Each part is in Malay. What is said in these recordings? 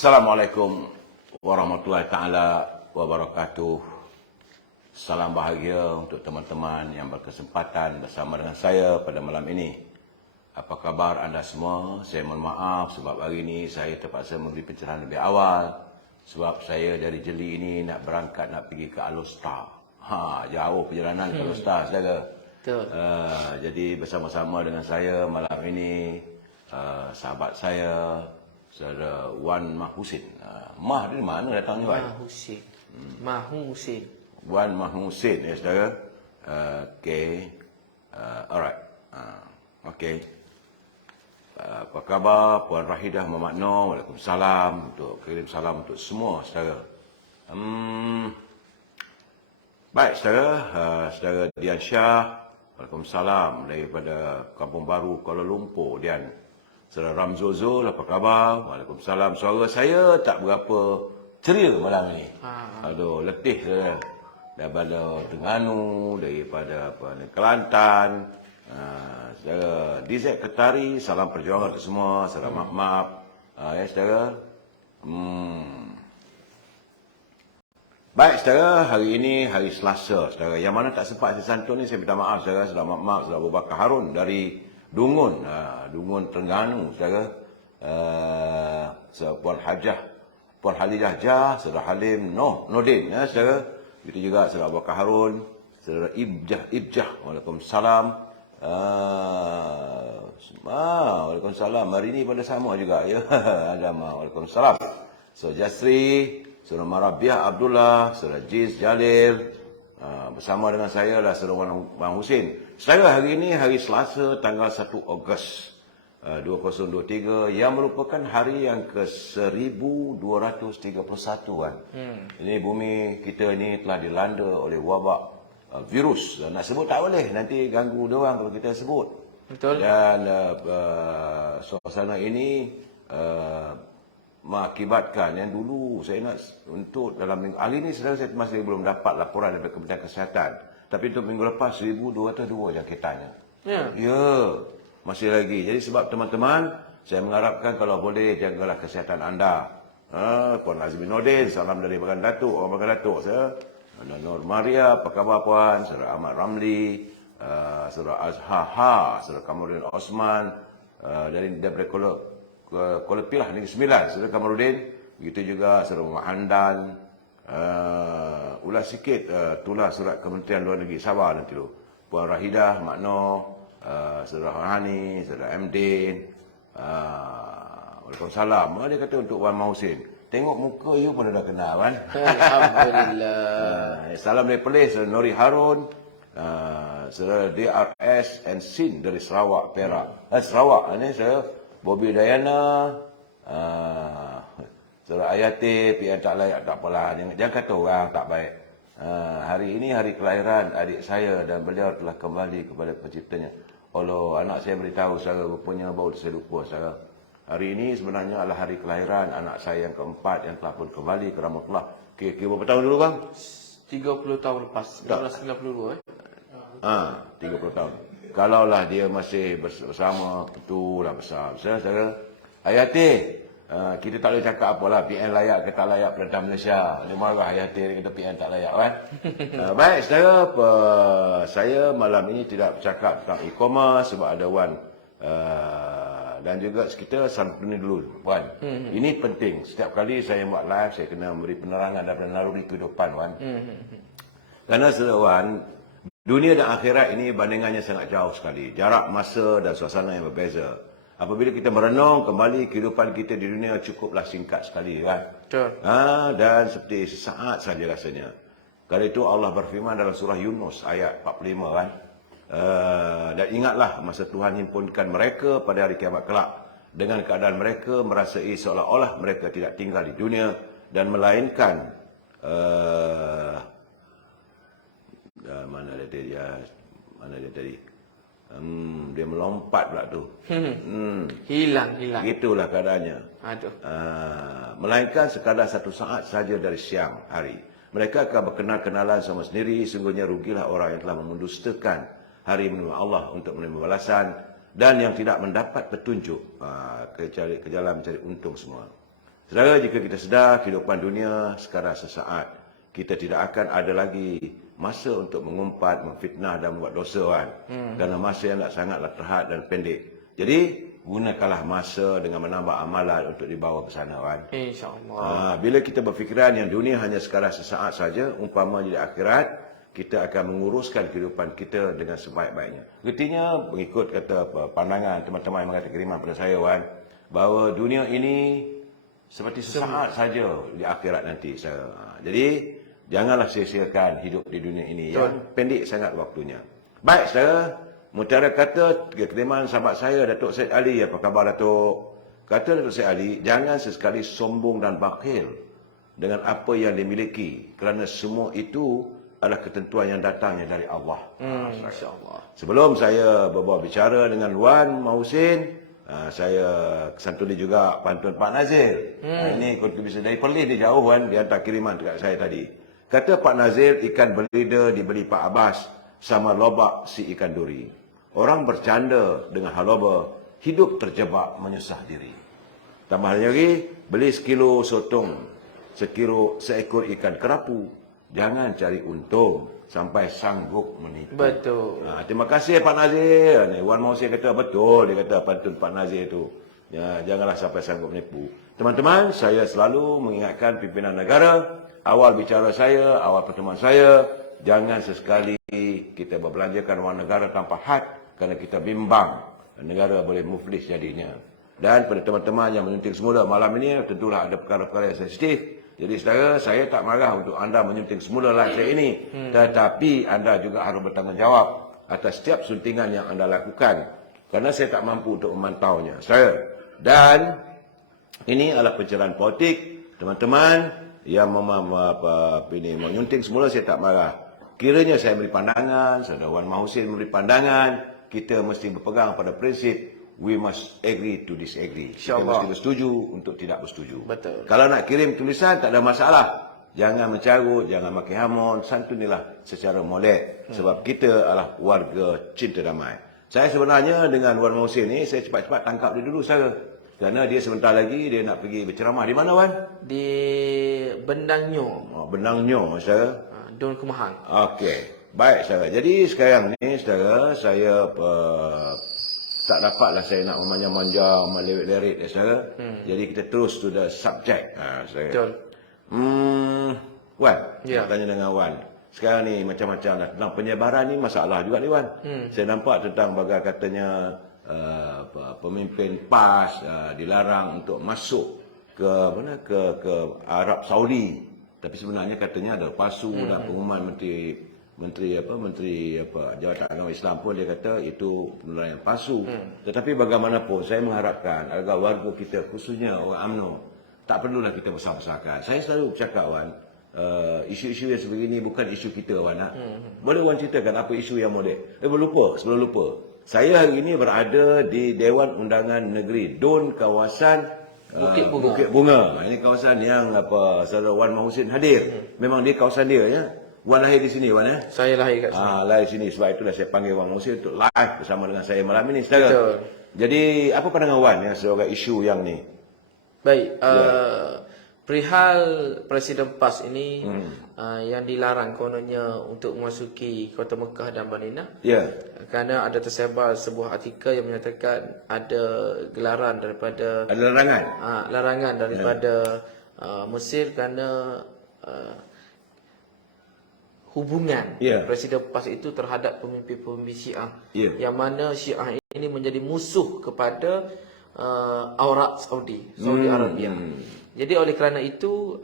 Assalamualaikum warahmatullahi taala wabarakatuh. Salam bahagia untuk teman-teman yang berkesempatan bersama dengan saya pada malam ini. Apa khabar anda semua? Saya mohon maaf sebab hari ini saya terpaksa memberi pencerahan lebih awal sebab saya dari Jeli ini nak berangkat nak pergi ke Alor-Star. Jauh perjalanan ke Alor-Star, saudara. Betul. Jadi bersama-sama dengan saya malam ini sahabat saya, Saudara Wan Mah Husin. Mah dari mana datang ni, Wan? Mah Husin. Mah Husin. Wan Mah Husin, ya saudara. Okey. Alright. Okey. Apa khabar Puan Rahidah Muhammad Noor? Waalaikumsalam. Kirim salam untuk semua saudara. Baik saudara, saudara Dian Shah. Waalaikumsalam daripada Kampung Baru Kuala Lumpur, Dian. Saudara Ramzuzul, apa khabar? Waalaikumsalam. Suara saya tak berapa ceria malam ini. Aduh, letih saudara. Daripada Terengganu, daripada Kelantan. Saudara DZ Ketari, salam perjuangan ke semua. Saudara Mak-Mak. Ya saudara. Baik saudara, hari ini hari Selasa saudara. Yang mana tak sempat saya santun ni, saya minta maaf saudara. Saudara Mak-Mak, saudara Abu Bakar Harun dari Dungun, Dungun Terengganu, saudara. Puan Halidah Jah, saudara Halim Nordin, ya, saudara. Begitu juga saudara Abu Bakar Harun, saudara Ibjah, waalaikumsalam. Waalaikumsalam. Hari ini pada sama juga, ya. Agama, waalaikumsalam. Saudara Jasri, saudara Marabiah Abdullah, saudara Jiz Jalil. Bersama dengan saya adalah saudara Wan Husin. Saudara, hari ini hari Selasa tanggal 1 Ogos 2023 yang merupakan hari yang ke-1231 kan. Ini bumi kita ini telah dilanda oleh wabak virus. Nak sebut tak boleh, nanti ganggu diorang kalau kita sebut. Betul. Dan suasana ini mengakibatkan yang dulu saya nak untuk dalam minggu hari ini saya masih belum dapat laporan daripada Kementerian Kesihatan, tapi untuk minggu lepas 1202 jangkitannya. Ya, masih lagi. Jadi sebab teman-teman, saya mengharapkan kalau boleh jagalah kesihatan anda. Puan Azmi Nordin, salam dari Bagan Datuk, orang Bagan Datuk saya. Nur Maria, apa khabar puan? Saudara Ahmad Ramli, saudara Azhar, saudara Kamarudin Osman, daripada Kuala Pilah Negeri Sembilan, saudara Kamarudin. Begitu juga saudara Muhammad Handan. Ulas sikit tulah surat Kementerian Luar Negeri Sabah nanti tu. Puan Rahidah, Mak Noor, saudara Hani, saudara Amdin. Waalaikumsalam. Dia kata untuk Wan Mah Husin. Tengok muka you pun dah kenal kan. Alhamdulillah. Salam dari Perlis, saudara Nori Harun. Saudara DRS and Sin dari Sarawak, Perak. Sarawak ni saya Bobby Dayana, saudara Ayati, yang tak layak tak apalah. Jangan kata orang tak baik. Hari ini hari kelahiran adik saya dan beliau telah kembali kepada penciptanya. Allah, anak saya beritahu saya rupanya baru saya lupa saya. Hari ini sebenarnya adalah hari kelahiran anak saya yang keempat yang telah pun kembali ke rahmatullah. Kira-kira berapa tahun dulu bang? 30 tahun lepas. 1992 30 tahun. Kalaulah dia masih bersama, itulah besar. Saudara Hayati, kita tak boleh cakap apalah, PN layak ke tak layak Perintah Malaysia. Dia marah Hayati, dia kata PN tak layak kan. Baik saudara, saya malam ini tidak bercakap tentang e-commerce sebab ada Wan. Dan juga kita santuni dulu, Wan. Ini penting. Setiap kali saya buat live, saya kena memberi penerangan daripada naluri kehidupan, Wan. Kerana saudara Wan, dunia dan akhirat ini bandingannya sangat jauh sekali. Jarak masa dan suasana yang berbeza. Apabila kita merenung kembali kehidupan kita di dunia cukuplah singkat sekali kan. Betul. Dan seperti sesaat saja rasanya. Kali itu Allah berfirman dalam surah Yunus ayat 45 kan. Dan ingatlah masa Tuhan himpunkan mereka pada hari kiamat kelak. Dengan keadaan mereka merasai seolah-olah mereka tidak tinggal di dunia. Dan melainkan mana dia tadi? Dia melompat pula tu. Hilang. Itulah keadaannya. Aduh. Melainkan sekadar satu saat saja dari siang hari. Mereka akan berkenal-kenalan sama sendiri. Sungguhnya rugilah orang yang telah mendustakan hari menerima Allah untuk menerima balasan dan yang tidak mendapat petunjuk ke jalan mencari untung semua. Saudara, jika kita sedar kehidupan dunia sekadar sesaat, kita tidak akan ada lagi masa untuk mengumpat, memfitnah dan membuat dosa kan. Kerana masa yang sangatlah terhad dan pendek. Jadi, gunakanlah masa dengan menambah amalan untuk dibawa ke sana kan. InsyaAllah. Bila kita berfikiran yang dunia hanya sekadar sesaat saja, umpama di akhirat, kita akan menguruskan kehidupan kita dengan sebaik-baiknya. Artinya, mengikut kata pandangan teman-teman yang mengatakan kiriman pada saya kan, bahawa dunia ini seperti sesaat saja di akhirat nanti. Jadi, janganlah sia-siakan hidup di dunia ini. Yang pendek sangat waktunya. Baik, saudara. Mutiara kata, kiriman sahabat saya, Datuk Syed Ali. Apa khabar, Datuk? Kata Datuk Syed Ali, jangan sesekali sombong dan bakhil dengan apa yang dimiliki. Kerana semua itu adalah ketentuan yang datangnya dari Allah. InsyaAllah. Sebelum saya berbual bicara dengan Wan Mahusin, saya santuni juga pantun Pak Nazir. Ini kontribusi dari Perlis ni jauh kan, dia hantar kiriman dekat saya tadi. Kata Pak Nazir, ikan berlidah dibeli Pak Abbas sama lobak si ikan duri. Orang bercanda dengan haloba, hidup terjebak menyusah diri. Tambahnya lagi, beli sekilo sotong, seekor ikan kerapu. Jangan cari untung sampai sanggup menipu. Betul. Terima kasih Pak Nazir. Wan Mahusin kata betul, dia kata pantun Pak Nazir itu. Ya, janganlah sampai sanggup menipu. Teman-teman, saya selalu mengingatkan pimpinan negara, awal bicara saya, awal pertemuan saya, jangan sesekali kita berbelanjakan wang negara tanpa had, kerana kita bimbang negara boleh muflis jadinya. Dan pada teman-teman yang menyunting semula malam ini, tentulah ada perkara-perkara yang sensitif. Jadi saudara, saya tak marah untuk anda menyunting semula live saya ini. Tetapi anda juga harus bertanggungjawab atas setiap suntingan yang anda lakukan. Kerana saya tak mampu untuk memantaunya. Dan ini adalah pencerahan politik. Teman-teman yang menyunting semula, saya tak marah. Kiranya saya beri pandangan, saudara Wan Mahusin memberi pandangan, kita mesti berpegang pada prinsip we must agree to disagree. Kita mesti bersetuju untuk tidak bersetuju. Betul. Kalau nak kirim tulisan tak ada masalah. Jangan mencarut, jangan maki hamun, santunilah secara molek. Sebab kita adalah warga cinta damai. Saya sebenarnya dengan Wan Mahusin ni, saya cepat-cepat tangkap dia dulu saya. Kerana dia sebentar lagi dia nak pergi berceramah. Di mana Wan? Di Bendangnya. Benangnya saya. Don Kemahang. Okey. Baik saudara. Jadi sekarang ni saudara, saya tak dapatlah saya nak memanja-manja, melirik-lirik saudara. Jadi kita terus to the subject. Saudara. Betul. Wan, Ya. nak tanya dengan Wan. Sekarang ni macam-macam lah. Tentang penyebaran ni masalah juga ni Wan. Saya nampak tentang bagai katanya pemimpin PAS dilarang untuk masuk ke mana ke Arab Saudi. Tapi sebenarnya katanya ada palsu dan pengumuman menteri Jabatan Agama Islam pun dia kata itu penilaian palsu. Tetapi bagaimanapun saya mengharapkan agar warga kita khususnya orang UMNO tak perlulah kita besar-besarkan. Saya selalu bercakap Wan, isu-isu yang sebegini bukan isu kita Wan. Boleh Wan ceritakan apa isu yang molek? Sebelum lupa. Saya hari ini berada di Dewan Undangan Negeri Don kawasan Bukit Bunga. Ini kawasan yang saudara Wan Mahusin hadir. Memang dia kawasan dia ya. Wan lahir di sini Wan ya. Saya lahir kat sini. Lahir di sini, sebab itulah saya panggil Wan Mahusin untuk live bersama dengan saya malam ini saudara. Betul. Jadi apa pandangan Wan ya sebagai isu yang ni? Baik, perihal Presiden PAS ini yang dilarang kononnya untuk memasuki Kota Mekah dan Madinah. Ya. Kerana ada tersebar sebuah artikel yang menyatakan ada gelaran daripada Ada larangan. larangan daripada Mesir kerana hubungan Presiden PAS itu terhadap pemimpin-pemimpin Syiah. Yang mana Syiah ini menjadi musuh kepada Arab Saudi Arabia. Jadi oleh kerana itu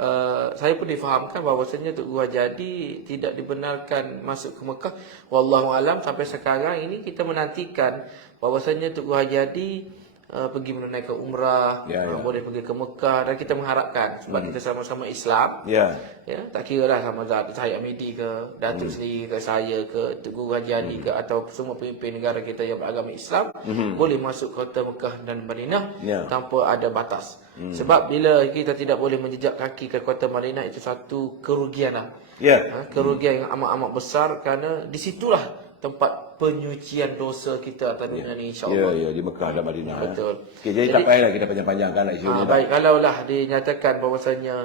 saya pun difahamkan bahawasanya Tengku Hajadi tidak dibenarkan masuk ke Mekah. Wallahu alam sampai sekarang ini kita menantikan bahawasanya Tengku Hajadi pergi menunaikan umrah, boleh pergi ke Mekah, dan kita mengharapkan sebab kita sama-sama Islam. Ya, tak kira lah sama Zahid Hamidi ke, Datuk sendiri ke, saya ke, Tengku Hajadi ke, atau semua pemimpin negara kita yang beragama Islam boleh masuk kota Mekah dan Madinah tanpa ada batas. Sebab bila kita tidak boleh menjejak kaki ke kota Madinah, itu satu kerugian lah. Kerugian yang amat-amat besar, kerana disitulah tempat penyucian dosa kita atas dunia ni, insya-Allah. Ya, di Mekah dan Madinah. Betul. Okay, jadi tak payahlah kita panjang-panjangkan nak isu ni. Baik, kalaulah dinyatakan bahawasanya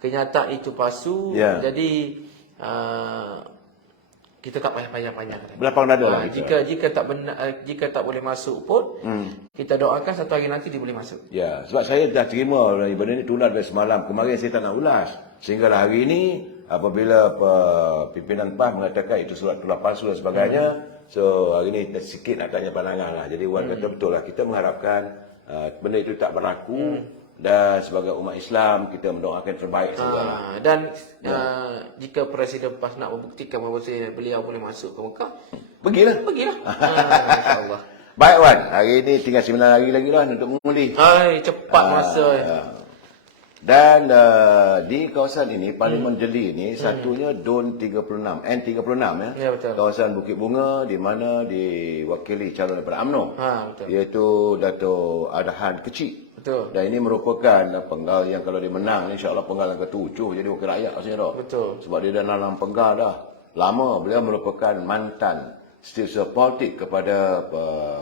kenyataan itu palsu, jadi kita tak payah panjang-panjang. Belapang dada lah kita. Jika tak benar, jika tak boleh masuk pun, kita doakan satu hari nanti dia boleh masuk. Ya, sebab saya dah terima benda ni tular dari semalam. Kemarin saya tak nak ulas. Sehinggalah hari ini apabila pimpinan PAS mengatakan itu surat tular palsu dan sebagainya, so hari ini sikit nak tanya pandangan lah. Jadi Wan kata betul lah, kita mengharapkan benda itu tak berlaku. Dan sebagai umat Islam kita mendoakan terbaik saja. Dan jika Presiden PAS nak membuktikan bahawa beliau boleh masuk ke Mekah, pergilah. InsyaAllah. Baik Wan, hari ini tinggal 9 hari lagi lah untuk mengundi. Cepat masa. Dan di kawasan ini, Parlimen Jeli ini satunya DUN 36, N36 ya. Ya, betul. Kawasan Bukit Bunga di mana diwakili calon daripada UMNO. Betul. Iaitu Dato' Adahan Kecil. Betul. Dan ini merupakan penggal yang kalau dia menang, insya-Allah penggal yang ke-7 jadi wakil rakyat maksudnya dah. Betul. Sebab dia dah dalam penggal dah. Lama beliau merupakan mantan setiausaha politik kepada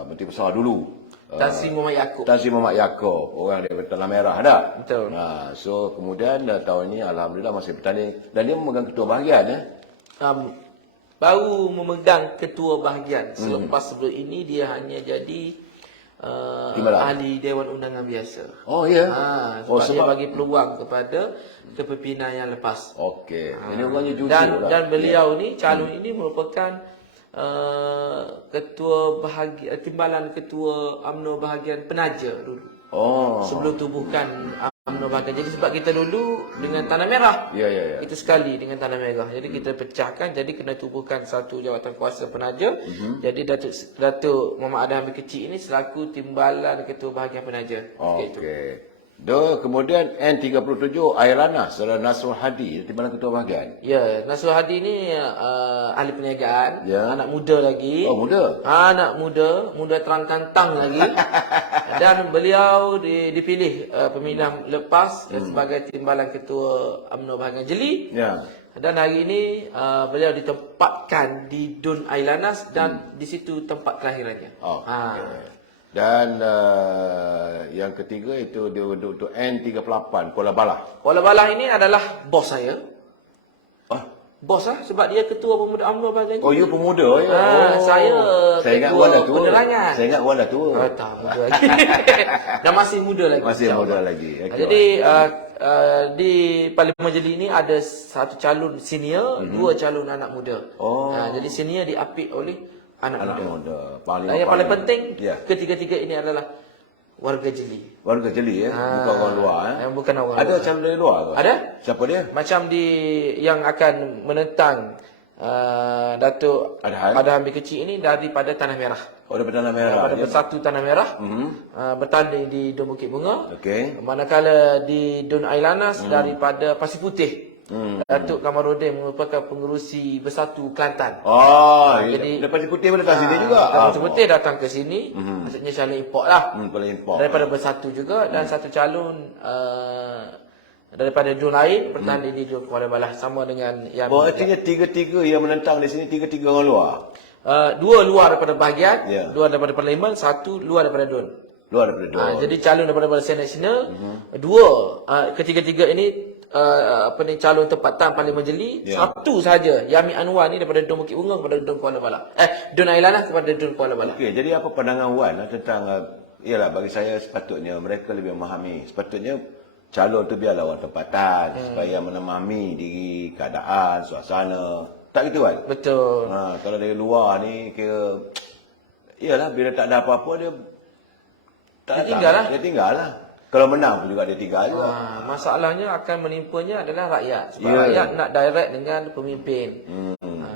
Menteri Besar dulu. Tan Sri Muhammad Yaakob. Tan Sri Muhammad Yaakob, orang dia Tanah Merah dah. Betul. So kemudian tahun ini alhamdulillah masih bertanding dan dia memegang ketua bahagian baru memegang ketua bahagian. Sebelum ini dia hanya jadi ahli Dewan Undangan biasa. Oh ya. Sebab dia bagi peluang kepada kepimpinan yang lepas. Okey. Ini orangnya jujur dan beliau ni calon ini merupakan ketua bahagian, timbalan ketua UMNO bahagian Penaja dulu. Sebelum tubuhkan UMNO bahagian. Jadi sebab kita dulu dengan Tanah Merah. Ya. Itu sekali dengan Tanah Merah. Jadi kita pecahkan, jadi kena tubuhkan satu jawatan kuasa Penaja. Jadi Datuk Muhammad Adham Kecil ini selaku timbalan ketua bahagian Penaja. Okey. Kemudian N37 Airana Saudara Nasrul Hadi timbalan ketua bahagian. Ya, Nasrul Hadi ni ahli perniagaan, anak muda lagi. Oh, muda. Anak muda terang kantang lagi. Dan beliau dipilih pemilihan lepas sebagai timbalan ketua UMNO bahagian Jeli. Ya. Dan hari ini beliau ditempatkan di Dun Ailanas dan di situ tempat kelahirannya. Dan yang ketiga itu dia untuk N38 Kuala Balah. Kuala Balah ini adalah bos saya. Bos sebab dia ketua pemuda UMNO bahagian. Oh, you pemuda ya. Saya ingat Wan dah tua. Penerangan. Saya ingat Wan dah tua. Tak muda lagi. Dan masih muda lagi. Masih muda lagi. Okay. Jadi di Parlimen Jeli ini ada satu calon senior, dua calon anak muda. Jadi senior diapit oleh anak muda. Dan yang paling penting, ketiga-tiga ini adalah warga Jeli. Warga Jeli ya, bukan orang luar. Bukan orang ada luar. calon dari luar ke? Ada. Siapa dia? Macam yang akan menentang Datuk Adham Kecil ini daripada Tanah Merah. Daripada Tanah Merah. Daripada Bersatu Tanah Merah. Bertanding di Dun Bukit Bunga. Okey. Manakala di Dun Ailanas daripada Pasir Putih. Datuk Kamarudin merupakan pengerusi Bersatu Kelantan. Jadi Pasir Putih pun datang sini juga. Pasir Putih datang ke sini. Maksudnya calon import lah. Import. Daripada Bersatu juga dan satu calon daripada Dun lain bertanding di Dun Kuala Balah sama dengan yang artinya tiga-tiga yang menentang di sini tiga-tiga orang luar. Dua luar daripada bahagian, dua daripada parlimen, satu luar daripada Dun. Luar daripada Dun. Jadi calon daripada Barisan Nasional, dua ketiga-tiga ini calon tempatan Parlimen Jeli, satu saja Yami Anwar ni daripada Dun Bukit Bunga kepada Dun Kuala Balah. Dun Ailanas kepada Dun Kuala Balah. Okey, jadi apa pandangan Wan tentang ialah bagi saya sepatutnya mereka lebih memahami. Sepatutnya calon tu biarlah orang tempatan supaya memahami diri, keadaan, suasana. Tak gitu kan? Betul. Kalau dari luar ni kira iyalah bila tak ada apa-apa dia dia tinggal lah. Kalau menang pun juga dia tinggal juga. Masalahnya akan menimpanya adalah rakyat. Sebab rakyat nak direct dengan pemimpin.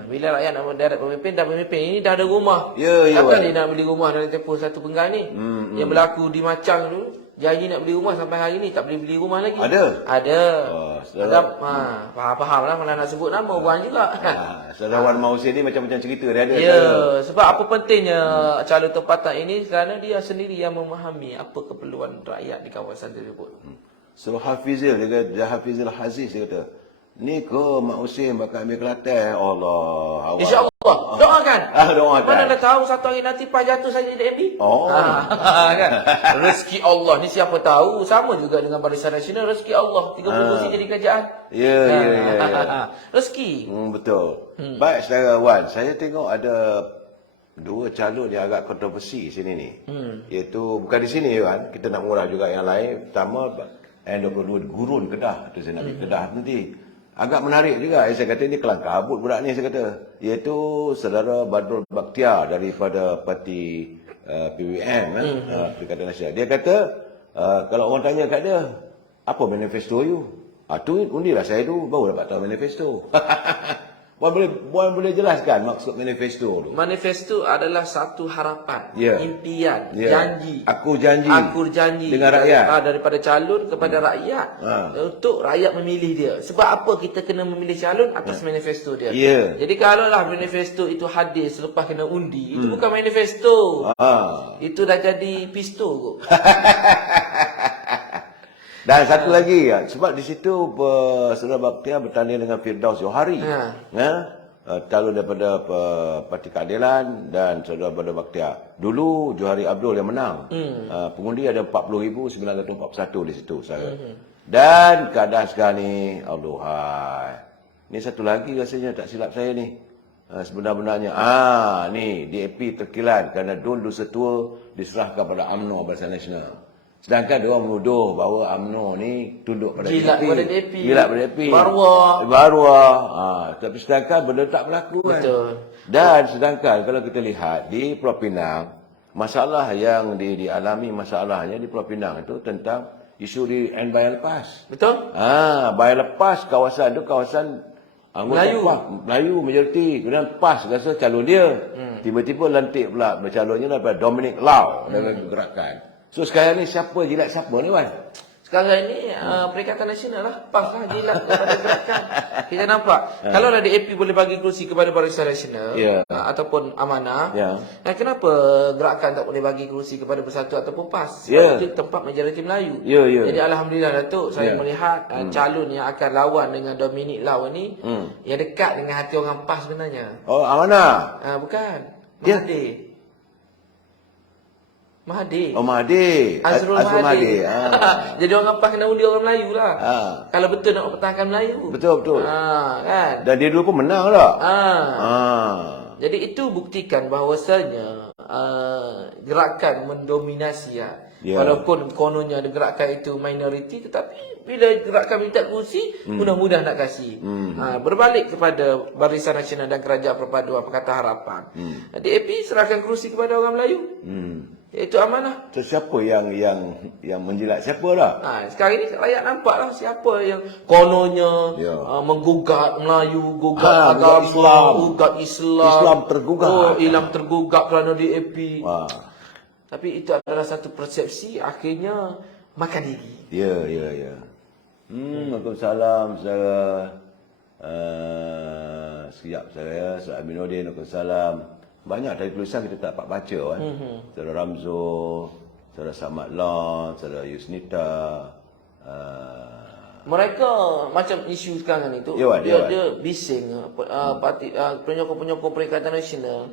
Bila rakyat nak direct pemimpin dan pemimpin ini dah ada rumah. Takkan dia nak beli rumah dalam tempoh satu penggal ni. Yang berlaku di Macang dulu, janji nak beli rumah sampai hari ni tak boleh beli rumah lagi. Ada. Faham lah kalau nak sebut nama orang juga. Saudara Wan Mausin ni macam-macam cerita dia ada. Sebab apa pentingnya calon tempatan ini kerana dia sendiri yang memahami apa keperluan rakyat di kawasan tersebut. So Hafizil dia kata, Hafizil Aziz dia kata, Ni ke Mak Husin bakal ambil Kelantan. Allah. InsyaAllah. Doakan. Doakan. Mana dah tahu satu hari nanti PAS jatuh saja di DMB. Kan? Rezeki Allah ni siapa tahu. Sama juga dengan Barisan Nasional. Rezeki Allah. 30 kursi jadi kerajaan. Ya. Rezeki. Betul. Baik, saudara Wan. Saya tengok ada dua calon yang agak kontroversi sini ni. Iaitu, bukan di sini Wan. Kita nak murah juga yang lain. Pertama, N22 Gurun Kedah. Itu saya nak pergi Kedah nanti. Agak menarik juga. Saya kata ini kelang kabut budak ni saya kata. Iaitu saudara Badrul Bakhtiar daripada parti PWN, Perikatan Nasional. Dia kata, kalau orang tanya kat dia, apa manifesto you? Tu undilah saya tu, baru dapat tahu manifesto. Puan boleh jelaskan maksud manifesto tu? Manifesto adalah satu harapan, impian, janji. Aku janji dengan rakyat. Daripada calon kepada rakyat. Untuk rakyat memilih dia. Sebab apa kita kena memilih calon? Atas manifesto dia. Jadi kalaulah manifesto itu hadir selepas kena undi, itu bukan manifesto. Itu dah jadi pisto. Dan satu lagi, sebab di situ Saudara Bakhtiar bertanding dengan Firdaus Johari. Calon daripada Parti Keadilan dan Saudara Badrul Bakhtiar. Dulu Johari Abdul yang menang. Pengundi ada 40,941 di situ saya. Dan keadaan sekarang ni, aduhai. Ni satu lagi rasanya tak silap saya ni. Sebenar-benarnya, ni DAP terkilan kerana Dun Dusa Tua diserahkan pada UMNO Barisan Nasional. Sedangkan dia orang menuduh bahawa UMNO ni tunduk pada DAP. Jilat pada DAP. Baruah. Tapi sedangkan benda tak berlaku kan. Betul. Dan sedangkan kalau kita lihat di Pulau Pinang, masalah yang dialami masalahnya di Pulau Pinang itu tentang isu di Bayar Lepas. Betul? Bayar Lepas kawasan itu kawasan anggota Melayu majoriti. Kemudian PAS rasa calon dia. Tiba-tiba lantik pula bercalonnya daripada Dominic Lau dengan gerakan. So sekarang ni siapa jilat siapa ni Wan? Sekarang ni Perikatan Nasional lah. PAS lah jilat kepada gerakan. Kita nampak. Kalau ada DAP boleh bagi kerusi kepada Barisan Nasional ataupun Amanah. Kenapa gerakan tak boleh bagi kerusi kepada Bersatu ataupun PAS? Sebab itu tempat majoriti Melayu. Jadi Alhamdulillah Datuk, saya melihat calon yang akan lawan dengan Dominic Lau ni yang dekat dengan hati orang PAS sebenarnya. Oh, Amanah? Bukan. Mahathir. Mahathir. Oh, Mahathir. Azrul Mahathir. Jadi orang PAS kena undi orang Melayu lah. Kalau betul nak mempertahankan Melayu. Betul. Kan? Dan dia dulu pun menang lah. Jadi itu buktikan bahawasanya gerakan mendominasi Walaupun kononnya gerakan itu minoriti, tetapi bila gerakan minta kursi, mudah-mudahan nak kasih. Berbalik kepada Barisan Nasional dan Kerajaan Perpaduan Pakatan Harapan. DAP serahkan kursi kepada orang Melayu. Iaitu Amanah. So, siapa yang menjilat? Siapa lah? Sekarang ini rakyat nampak lah siapa yang kononnya menggugat Melayu, gugat agama, gugat Islam. Islam tergugat. Islam tergugat kerana DAP. Tapi itu adalah satu persepsi, akhirnya makan diri. Ya. Waalaikumsalam, saudara. Sekejap saya, Saudara Aminuddin, waalaikumsalam. Banyak dari tulisan kita tak dapat baca kan. Saudara Ramzo, Saudara Samad Lon, Saudara Yusnita. Mereka macam isu sekarang itu, dia bising penyokong-penyokong Perikatan Nasional.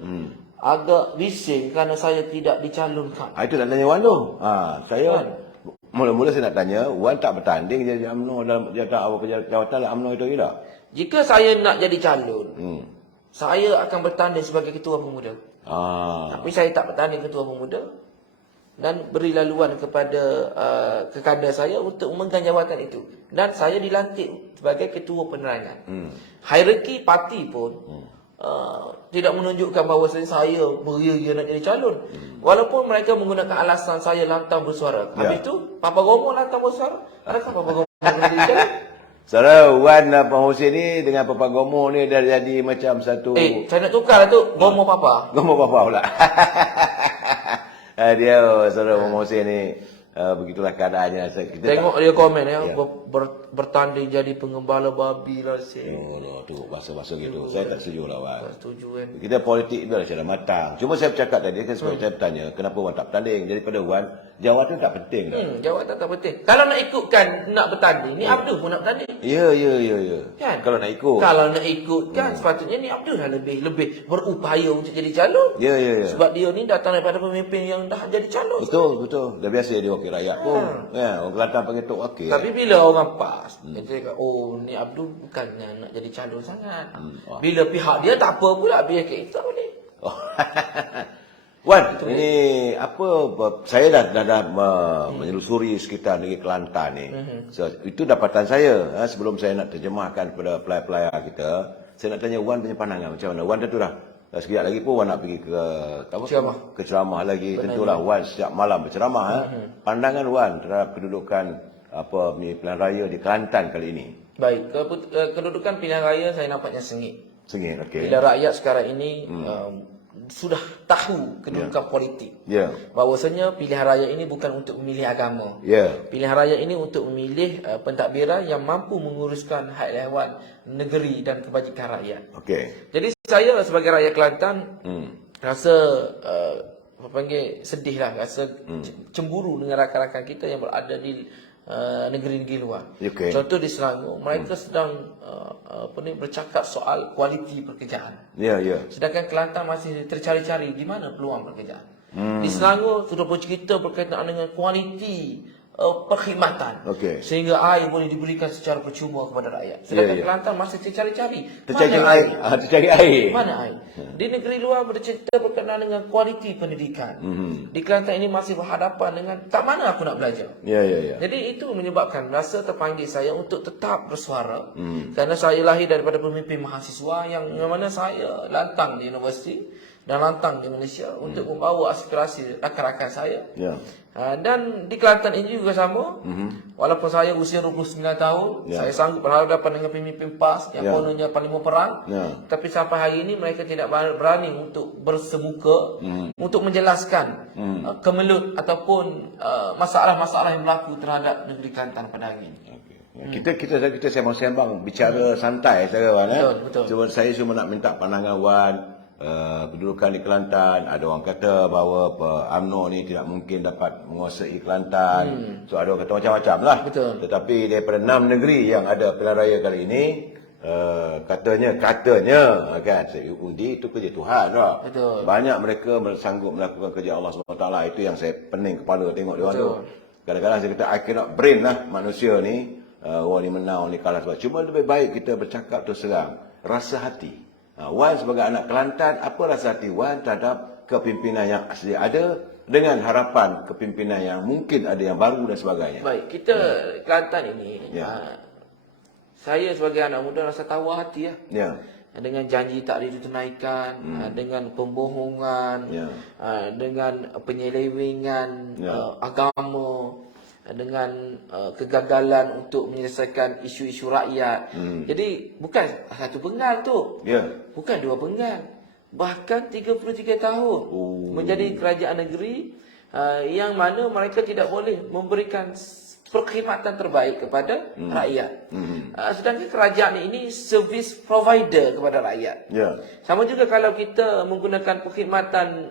Agak bising kerana saya tidak dicalonkan. Itu nak tanya Wan tu. Saya mula-mula saya nak tanya, Wan tak bertanding jadi UMNO dalam jawatan UMNO itu tidak? Jika saya nak jadi calon, saya akan bertanding sebagai ketua pemuda. Tapi saya tak bertanding ketua pemuda dan beri laluan kepada kekadar saya untuk memegang jawatan itu. Dan saya dilantik sebagai ketua penerangan. Hierarki parti pun tidak menunjukkan bahawa saya beria-ria nak jadi calon. Walaupun mereka menggunakan alasan saya lantang bersuara. Habis itu, Papa Gomo lantang bersuara. Adakah Papa Gomo jadi calon? Saudara Wan Puan Husin ni dengan Papa Gomo ni dah jadi macam satu... saya nak tukar lah tu. Gomo Papa. Gomo Papa pula. Dia saudara Puan Husin ni begitulah keadaannya. Tengok dia komen bertanding jadi pengembala babi lah tu bahasa-bahasa gitu. Saya tak setuju lah, Wan. Tak setuju kan. Kita politik biar secara matang. Cuma saya bercakap tadi kan sebab saya bertanya kenapa Wan tak bertanding. Jadi pada Wan, jawatan tak penting dah. Jawatan tak penting. Kalau nak ikutkan nak bertanding, ni Abdul pun nak bertanding. Ya. Kan? Kalau nak ikut. Kalau nak ikutkan sepatutnya ni Abdul dah lebih berupaya untuk jadi calon. Ya. Sebab dia ni datang daripada pemimpin yang dah jadi calon. Betul. Dah biasa dia wakil rakyat pun. Ya, orang Kelantan panggil tok wakil. Tapi bila orang PAS, dia cakap, oh ni Abdul bukannya nak jadi calon sangat. Bila pihak dia tak apa pula, biar kita boleh. Wan, ini apa saya dah menyelusuri sekitar negeri Kelantan ni. So, itu dapatan saya sebelum saya nak terjemahkan kepada pelayar-pelayar kita. Saya nak tanya Wan punya pandangan macam mana. Wan dah tu dah sekejap lagi pun Wan nak pergi ke ceramah lagi. Tentulah Wan setiap malam berceramah. Pandangan Wan terhadap kedudukan pilihan raya di Kelantan kali ini. Baik, kedudukan pilihan raya saya nampaknya sengit. Okey. Bila rakyat sekarang ini sudah tahu kedudukan politik. Bahawasanya pilihan raya ini bukan untuk memilih agama. Pilihan raya ini untuk memilih pentadbiran yang mampu menguruskan hak ehwal negeri dan kebajikan rakyat. Jadi saya sebagai rakyat Kelantan rasa sedih lah, rasa cemburu dengan rakan-rakan kita yang berada di negeri-negeri luar. Contoh di Selangor, mereka sedang bercakap soal kualiti pekerjaan. Sedangkan Kelantan masih tercari-cari di mana peluang pekerjaan. Di Selangor sudah bercerita berkaitan dengan kualiti perkhidmatan. Sehingga air boleh diberikan secara percuma kepada rakyat. Sedangkan Kelantan masih tercari-cari. Tercari air. Mana air? Di negeri luar bercerita berkenaan dengan kualiti pendidikan. Di Kelantan ini masih berhadapan dengan tak mana aku nak belajar. Jadi itu menyebabkan rasa terpanggil saya untuk tetap bersuara. Kerana saya lahir daripada pemimpin mahasiswa yang mana saya lantang di universiti dan lantang di Malaysia untuk membawa aspirasi rakan-rakan saya. Dan di Kelantan ini juga sama. Walaupun saya usia 29 tahun, saya sanggup berhadapan dengan pemimpin PAS yang kononnya panglima perang. Tapi sampai hari ini mereka tidak berani untuk bersemuka untuk menjelaskan kemelut ataupun masalah-masalah yang berlaku terhadap negeri Kelantan pada hari ini. Kita sembang-sembang bicara santai saja Wan. Betul. Cuma saya cuma nak minta pandangan Wan. Kedudukan di Kelantan, ada orang kata bahawa UMNO ni tidak mungkin dapat menguasai Kelantan. So ada orang kata macam-macam lah. Tetapi daripada 6 negeri yang ada pilihan raya kali ini, katanya kan, saya undi itu kerja Tuhan lah. Banyak mereka sanggup melakukan kerja Allah SWT. Itu yang saya pening kepala tengok dia orang tu. Kadang-kadang saya kata I cannot brain lah manusia ni. Orang ni menang, orang ni kalah. Cuma lebih baik kita bercakap terus terang, rasa hati. Wan sebagai anak Kelantan, apa rasa hati Wan terhadap kepimpinan yang asli ada dengan harapan kepimpinan yang mungkin ada yang baru dan sebagainya. Baik, kita Kelantan ini, saya sebagai anak muda rasa tawar hati dengan janji tak ditunaikan, dengan pembohongan, dengan penyelewengan agama, dengan kegagalan untuk menyelesaikan isu-isu rakyat. Jadi bukan satu penggal tu. Bukan 2 penggal. Bahkan 33 tahun menjadi kerajaan negeri yang mana mereka tidak boleh memberikan perkhidmatan terbaik kepada rakyat. Sedangkan kerajaan ini service provider kepada rakyat. Sama juga kalau kita menggunakan perkhidmatan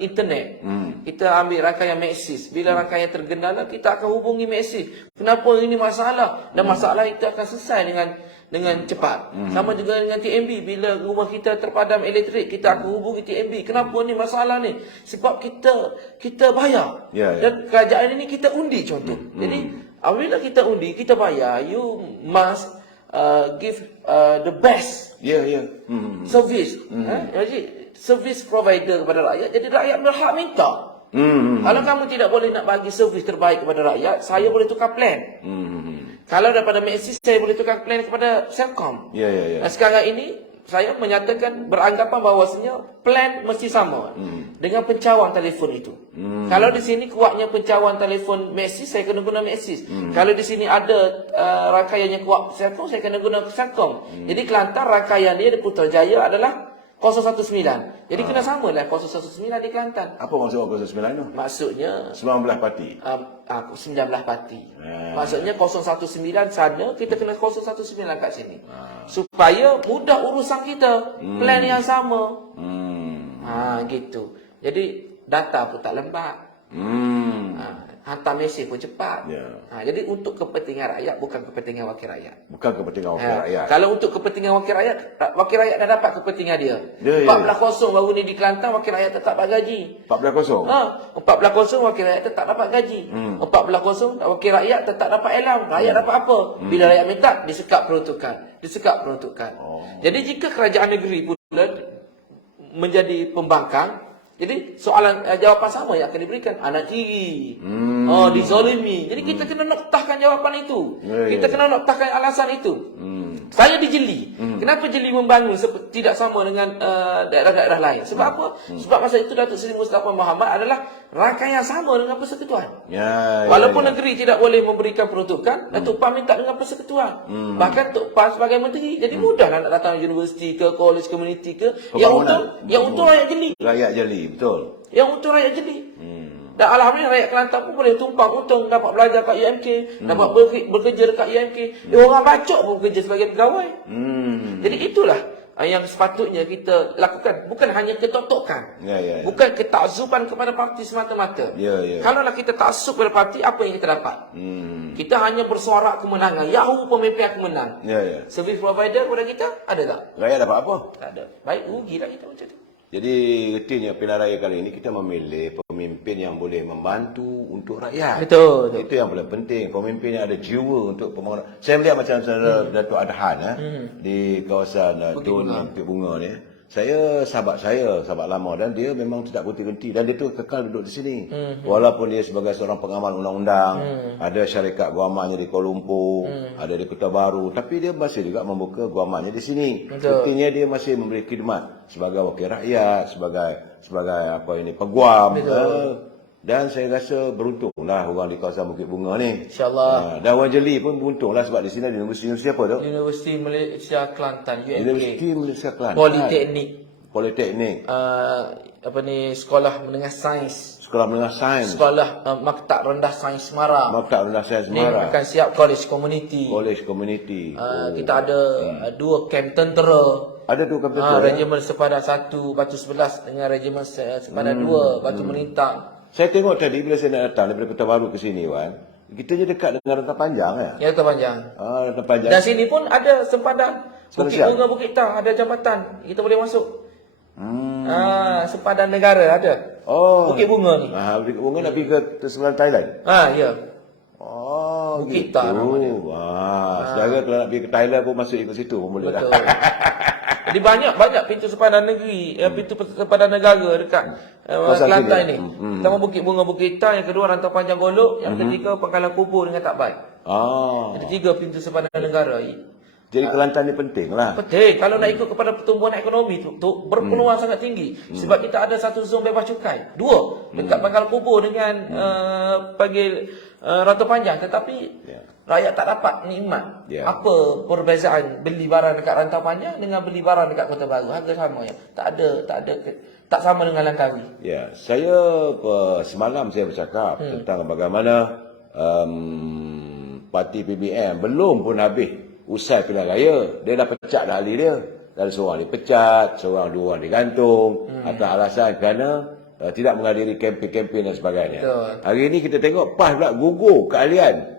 internet. Kita ambil rangkaian Maxis. Bila rangkaian tergendala, kita akan hubungi Maxis. Kenapa ini masalah? Dan masalah itu akan selesai dengan cepat. Sama juga dengan TMB. Bila rumah kita terpadam elektrik, kita akan hubungi TMB. Kenapa ni masalah ni? Sebab kita bayar. Dan kerajaan ini kita undi contoh. Jadi apabila kita undi, kita bayar, you must give the best service. Jadi service provider kepada rakyat. Jadi rakyat berhak minta. Kalau kamu tidak boleh nak bagi servis terbaik kepada rakyat, saya boleh tukar plan. Kalau daripada Maxis, saya boleh tukar plan kepada Celcom. Sekarang ini saya menyatakan beranggapan bahawasanya plan mesti sama dengan pencawang telefon itu. Kalau di sini kuatnya pencawang telefon Maxis, saya kena guna Maxis. Kalau di sini ada rangkaian yang kuat Celcom, saya kena guna Celcom. Jadi Kelantan rangkaian dia di Putrajaya adalah 019. Jadi kena sama lah 019 di Kelantan. Apa maksud 09 tu? Maksudnya 19 parti. 19 parti. Maksudnya 019 sana, kita kena 019 kat sini. Supaya mudah urusan kita. Plan yang sama. Gitu. Jadi data pun tak lembat. Hantar mesej pun cepat. Jadi untuk kepentingan rakyat, bukan kepentingan wakil rakyat. Bukan kepentingan wakil rakyat. Kalau untuk kepentingan wakil rakyat dah dapat kepentingan dia. 14-0 baru ni di Kelantan, wakil rakyat tetap dapat gaji. 14-0? 14-0 wakil rakyat tetap dapat gaji. 14-0 wakil rakyat tetap dapat elang. Rakyat dapat apa? Bila rakyat minta, disekap peruntukan. Jadi jika kerajaan negeri pula menjadi pembangkang, jadi soalan jawapan sama yang akan diberikan, anak tiri, dizalimi. Jadi kita kena noktahkan jawapan itu. Kita kena noktahkan alasan itu. Saya di Jeli. Kenapa Jeli membangun tidak sama dengan daerah-daerah lain? Sebab apa? Sebab masa itu Datuk Seri Mustafa Muhammad adalah rakan yang sama dengan persekutuan. Walaupun negeri tidak boleh memberikan peruntukan, Datuk PAM minta dengan persekutuan. Bahkan Datuk PAM sebagai menteri, jadi mudahlah nak datang universiti ke, college community ke. Yang untung rakyat Jeli. Rakyat Jeli, betul. Yang untung rakyat Jeli. Dan alhamdulillah rakyat Kelantan pun boleh tumpang untung dapat belajar kat UMK, dapat bekerja dekat UMK. Orang bacok pun bekerja sebagai pegawai. Jadi itulah yang sepatutnya kita lakukan. Bukan hanya ketotokan. Bukan ketakzuban kepada parti semata-mata. Kalaulah kita taksub kepada parti, apa yang kita dapat? Kita hanya bersorak kemenangan. Yahoo pemimpin akan menang. Service provider kepada kita, ada tak? Rakyat dapat apa? Tak ada. Baik, rugilah kita macam tu. Jadi getihnya pilihan raya kali ini kita memilih pemimpin yang boleh membantu untuk rakyat. Betul. Itu yang paling penting. Pemimpin yang ada jiwa untuk pembangunan. Saya melihat macam Datuk Adhan di kawasan Bukit Bunga ni. Sahabat lama, dan dia memang tidak berhenti-henti, dan dia tu kekal duduk di sini. Walaupun dia sebagai seorang pengamal undang-undang, ada syarikat guamannya di Kuala Lumpur, ada di Kota Baru, tapi dia masih juga membuka guamannya di sini. Buktinya dia masih memberi khidmat sebagai wakil rakyat, sebagai peguam. Dan saya rasa beruntunglah orang di kawasan Bukit Bunga ni. InsyaAllah. Dan orang Jeli pun beruntunglah sebab di sini ada universiti apa tu? Universiti Malaysia Kelantan, UMK. Universiti Malaysia Kelantan. Politeknik. Sekolah menengah sains. Sekolah Maktab Rendah Sains Semarang. Ni akan siap college community. Kita ada 2 kamp tentera. Ada 2 kamp tentera. Regimen Sepadan 1 Batu 11 dengan Regimen Sepadan 2 Batu Melintang. Saya tengok tadi bila saya nak datang daripada Kota Baru ke sini, Wan, kita je dekat dengan Rantau Panjang ya. Ya, Rantau Panjang. Rantau Panjang. Dan sini pun ada sempadan. Bukit Bunga, Bukit Tang, ada jambatan. Kita boleh masuk. Sempadan negara ada. Bukit Bunga ni. Bukit Bunga nak pergi ke sebelah Thailand. Ya. Bukit Tang. Saudara kalau nak pergi ke Thailand pun masuk ikut situ pun boleh. Betul. Jadi banyak pintu sempadan negeri, pintu sempadan negara dekat Kelantan ni. Pertama Bukit Bunga, Bukit Tang, yang kedua Rantau Panjang Golok, yang ketiga Pangkalan Kubur dengan Takbai. Jadi 3 pintu sempadan negara. Jadi Kelantan ni penting lah. Penting. Kalau nak ikut kepada pertumbuhan ekonomi tu berpeluang sangat tinggi. Sebab kita ada satu zon bebas cukai. 2 dekat Pangkalan Kubur dengan Rantau Panjang. Tetapi rakyat tak dapat nikmat. Apa perbezaan beli barang dekat Rantau Panjang dengan beli barang dekat Kota Baru? Harga sama ya. Tak sama dengan Langkawi. Saya semalam saya bercakap tentang bagaimana parti PBM belum pun habis usai pilihan raya, dia dah pecat dah ahli dia. Dan seorang dipecat, seorang 2 orang digantung atas alasan kerana tidak menghadiri kempen-kempen dan sebagainya. Hari ini kita tengok PAS pula gugur keahlian.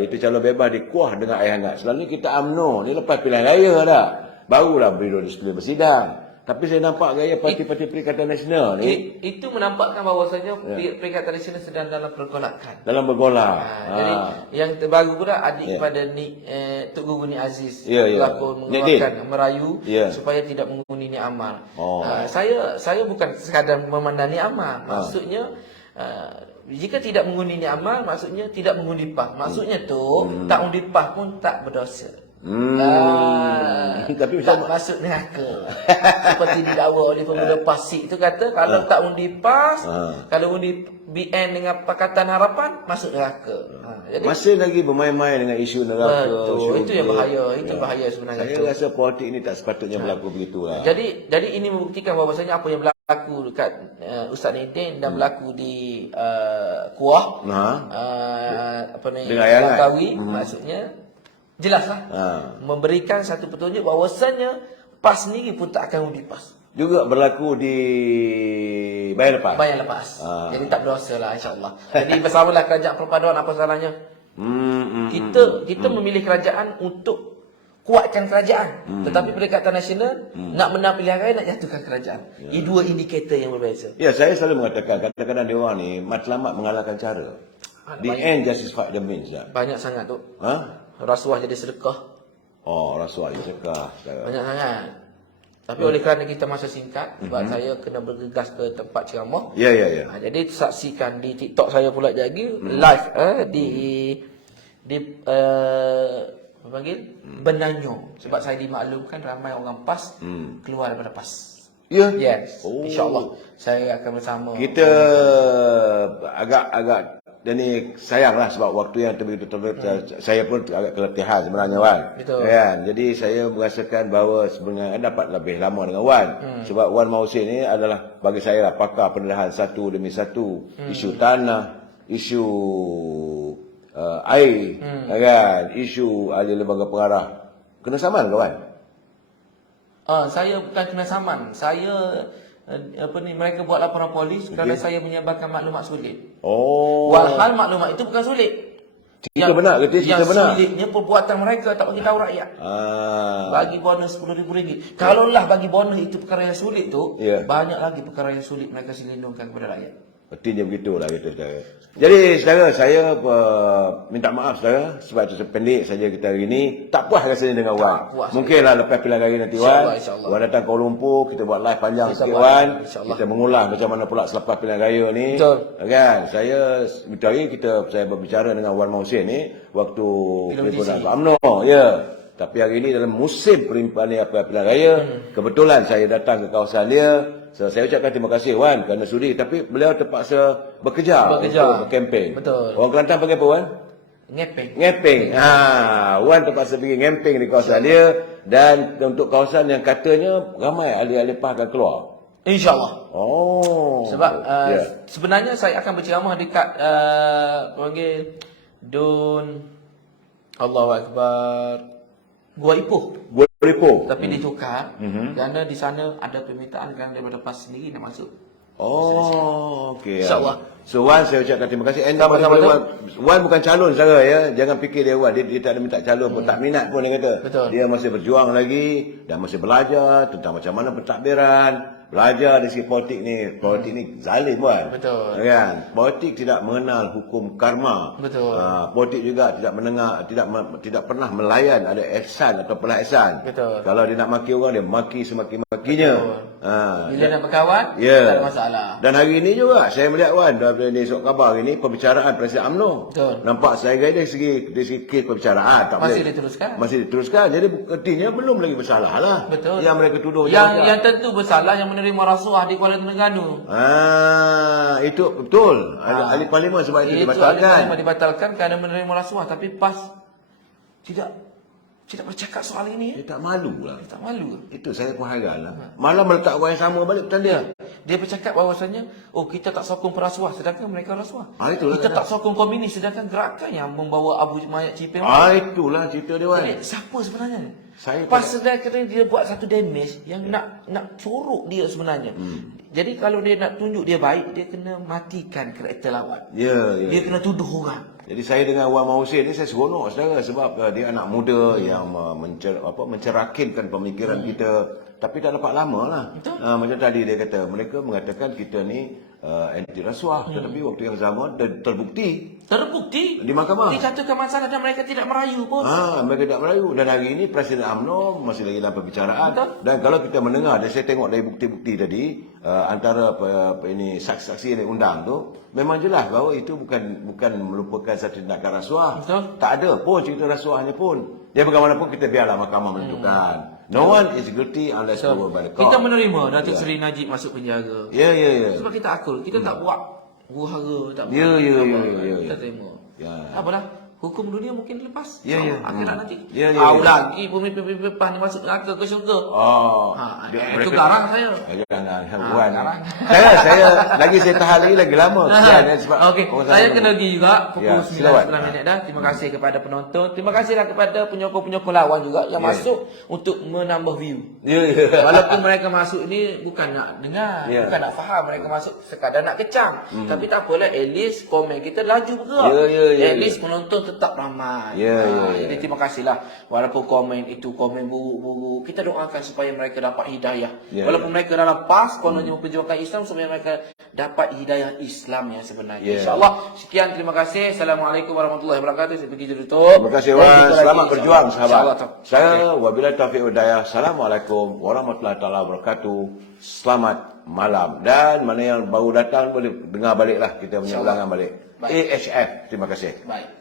Itu calon bebas dikuah dengan air hangat. Selalunya kita UMNO ni lepas pilihan raya dah, barulah beri disiplin bersidang. Tapi saya nampak gaya parti-parti Perikatan Nasional ni, itu menampakkan bahawasanya Perikatan Nasional sedang dalam pergolakan. Jadi yang terbaru pula adik pada Tok Guru Ni Aziz pelakon mengeluarkan merayu supaya tidak mengundi ni amal. Saya bukan sekadar memandang ni amal. Maksudnya jika tidak mengundi ni amal, maksudnya tidak mengundi PAS. Maksudnya tu tak undi PAS pun tak berdosa. Tapi tak masuk neraka. Seperti didakwa oleh pemuda Pasik tu kata, kalau tak undi PAS, kalau undi BN dengan Pakatan Harapan, masuk neraka. Jadi, masih lagi bermain-main dengan isu neraka. betul, itu yang bahaya, itu bahaya sebenarnya. Saya rasa politik ini tak sepatutnya berlaku begitulah. Jadi ini membuktikan bahawasanya apa yang berlaku dekat Ustaz Nidin dan berlaku di Kuah, apa ni, Langkawi, maksudnya jelaslah memberikan satu petunjuk bahawasanya PAS ni pun tak akan undi PAS. Juga berlaku di Bayan Lepas. Bayan Lepas. Jadi tak berdosa lah, insyaAllah. Jadi bersamalah kerajaan perpaduan, apa salahnya? Kita memilih kerajaan untuk kuatkan kerajaan. Tetapi Perikatan Nasional nak menang pilihan raya, nak jatuhkan kerajaan. Ini dua indikator yang berbeza. Ya, saya selalu mengatakan kadang-kadang dia orang ni matlamat mengalahkan cara. The end justifies the means. Banyak sangat tu. Rasuah jadi sedekah. Oh, rasuah jadi sedekah. Banyak sangat. Tapi oleh kerana kita masa singkat, sebab saya kena bergegas ke tempat ceramah. Ya. Jadi saksikan di TikTok saya pula lagi live di apa panggil? Benanyo. Sebab saya dimaklumkan ramai orang PAS keluar daripada PAS. Ya. Yes. InsyaAllah saya akan bersama. Kita agak dan ni sayanglah sebab waktu yang begitu saya pun agak keletihan sebenarnya Wan. Betul. Kan? Jadi saya merasakan bahawa sebenarnya dapat lebih lama dengan Wan. Sebab Wan Mausin ni adalah bagi saya pakar penerangan satu demi satu. Isu tanah, isu air, kan? Isu ahli lembaga pengarah. Kena saman ke Wan? Saya bukan kena saman. Saya mereka buat laporan polis kerana saya menyebarkan maklumat sulit. Walhal maklumat itu bukan sulit. Cerita benar ke? Cerita benar. Yang sulitnya perbuatan mereka tak bagi tahu rakyat. Bagi bonus RM10,000. Kalaulah bagi bonus itu perkara yang sulit tu, banyak lagi perkara yang sulit mereka selindungkan kepada rakyat. Artinya begitulah kita saudara. Jadi saudara, saya minta maaf saudara sebab itu sependek saja kita hari ini. Tak puas rasanya dengan Wan. Mungkinlah lepas pilihan raya nanti Wan datang Kuala Lumpur, kita buat live panjang sikit Wan. Kita mengulas macam mana pula selepas pilihan raya ni. Kan? Saya berbicara dengan Wan Mausin ni waktu pilihan UMNO. Ya. Tapi hari ini dalam musim pilihan raya, kebetulan saya datang ke kawasan dia. So, saya ucapkan terima kasih Wan kerana sudi, tapi beliau terpaksa bekerja untuk berkempen. Betul. Orang Kelantan panggil apa Wan? Ngepeng. Wan terpaksa pergi ngepeng di kawasan dia, dan untuk kawasan yang katanya ramai ahli-ahli PAS akan keluar. InsyaAllah. Sebab yeah. Sebenarnya saya akan berceramah dekat panggil Dun Allahu Akbar Gua Ipoh. Tapi ditukar kerana di sana ada permintaan kerana daripada PAS sendiri nak masuk. Okey. InsyaAllah. So Wan, saya ucapkan terima kasih. Wan bukan calon saudara ya. Jangan fikir dia Wan. Dia tak ada minta calon pun, tak minat pun dia kata. Betul. Dia masih berjuang lagi dan masih belajar tentang macam mana pentadbiran. Belajar dari segi politik ni. Politik ni zalim Wan. Betul. Kan? Politik tidak mengenal hukum karma. Betul. Politik juga tidak pernah melayan ada ihsan atau pula ihsan. Betul. Kalau dia nak maki orang, dia maki semaki-makinya. Bila nak berkawan, tak ada masalah. Dan hari ini juga saya melihat Wan, daripada ni esok khabar hari ini pembicaraan Presiden UMNO. Betul. Nampak saya dari segi kes pembicaraan Masih boleh. diteruskan. Masih diteruskan. Jadi artinya belum lagi bersalah lah. Betul. Yang mereka tuduh yang tentu bersalah yang menerima rasuah di Kuala Terengganu. Itu betul. Ahli parlimen sebab itu dibatalkan. Ahli parlimen dibatalkan kerana menerima rasuah, tapi PAS tidak bercakap soal ini. Dia tak malu lah. Dia tak malu. Itu saya pun heran lah. Malah meletak orang yang sama balik betul dia. Dia bercakap bahawasanya, kita tak sokong perasuah sedangkan mereka rasuah. Itulah kita tak sokong komunis sedangkan gerakan yang membawa Abu Mayat Cipeng. Itulah cerita dia Wan. Siapa sebenarnya? PAS sedangkan dia buat satu damage yang nak corok dia sebenarnya. Jadi kalau dia nak tunjuk dia baik, dia kena matikan karakter lawan. Dia kena tuduh orang. Jadi saya dengan Wan Mausin ni saya seronok saudara sebab dia anak muda yang mencerakinkan pemikiran kita, tapi tak dapat lama lah. Macam tadi dia kata, mereka mengatakan kita ni anti rasuah, tetapi waktu yang sama terbukti di mahkamah. Dikatakan masalah dan mereka tidak merayu pun. Mereka tidak merayu. Dan hari ini Presiden UMNO masih lagi dalam pembicaraan. Dan kalau kita mendengar, dan saya tengok dari bukti-bukti tadi, antara ini saksi-saksi yang diundang tu, memang jelas bahawa itu bukan merupakan satu tindakan rasuah. Tak ada pun cerita rasuahnya pun. Dia bagaimanapun kita biarlah mahkamah menentukan. No one is guilty unless proven by the court. Kita menerima Datuk Seri Najib masuk penjara. Ya. Sebab kita akul, kita tak buat huru-hara, tak buat. Ya. Kita terima. Apalah. hukum dunia mungkin lepas. Ya, ya. Akhirat nanti. Ya, ya, Tahu ya. lagi pemimpin-pemimpin PAS ni masuk neraka ke syurga. Oh, Itu garang saya. Jangan, buat. Saya lagi saya tahan lagi lama. Sebab Okey, saya kena pergi juga pukul Ya, 9 minit dah. Terima kasih kepada penonton. Terima kasihlah kepada penyokong-penyokong lawan juga yang masuk untuk menambah view. Ya, ya. Walaupun mereka masuk ni bukan nak dengar, Ya. bukan nak faham, mereka masuk sekadar nak kecam. Tapi tak apalah, at least komen kita laju bergerak. Ya, ya, ya, At ya. least penonton tetap ramai. Ya, ya, ya. Jadi terima kasihlah. Walaupun komen itu komen buruk-buruk, kita doakan supaya mereka dapat hidayah. Ya, Walaupun mereka dalam PAS kononnya memperjuangkan Islam, supaya mereka dapat hidayah Islam yang sebenarnya. Ya. InsyaAllah. Sekian, terima kasih. Assalamualaikum warahmatullahi wabarakatuh. Saya pergi tutup. Terima kasih Dan Wan. jumpa lagi, Selamat insyaAllah. berjuang InsyaAllah. sahabat. Saya wabillahi taufiq wal hidayah. Assalamualaikum warahmatullahi taala wabarakatuh. Selamat malam. Dan mana yang baru datang boleh dengar baliklah kita punya ulangan balik. Baik. AHF. Terima kasih. Baik.